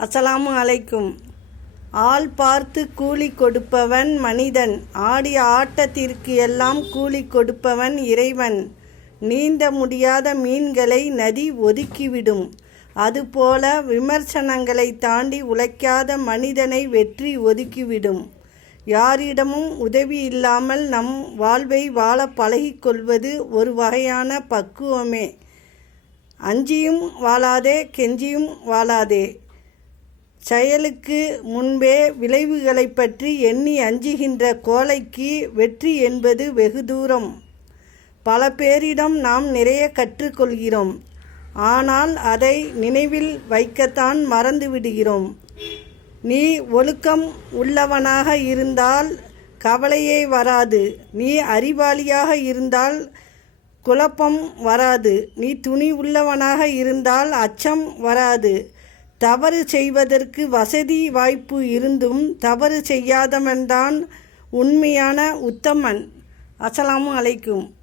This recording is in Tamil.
அஸ்ஸலாமு அலைக்கும். ஆள் பார்த்து கூலி கொடுப்பவன் மனிதன். ஆடிய ஆட்டத்திற்கு எல்லாம் கூலி கொடுப்பவன் இறைவன். நீந்த முடியாத மீன்களை நதி ஒதுக்கிவிடும். அதுபோல விமர்சனங்களை தாண்டி உழைக்காத மனிதனை வெற்றி ஒதுக்கிவிடும். யாரிடமும் உதவி இல்லாமல் நம் வாழ்வை வாழ பழகிக்கொள்வது ஒரு வகையான பக்குவமே. அஞ்சியும் வாழாதே கெஞ்சியும் வாழாதே. செயலுக்கு முன்பே விளைவுகளைப் பற்றி எண்ணி அஞ்சுகின்ற கோழைக்கு வெற்றி என்பது வெகு தூரம். பல பேரிடம் நாம் நிறைய கற்றுக்கொள்கிறோம். ஆனால் அதை நினைவில் வைக்கத்தான் மறந்துவிடுகிறோம் நீ ஒழுக்கம் உள்ளவனாக இருந்தால் கவலையே வராது. நீ அறிவாளியாக இருந்தால் குழப்பம் வராது. நீ துணி உள்ளவனாக இருந்தால் அச்சம் வராது. தவறு செய்வதற்கு வசதி வாய்ப்பு இருந்தும் தவறு செய்யாதவன்தான் உண்மையான உத்தமன். அஸ்ஸலாமு அலைக்கும்.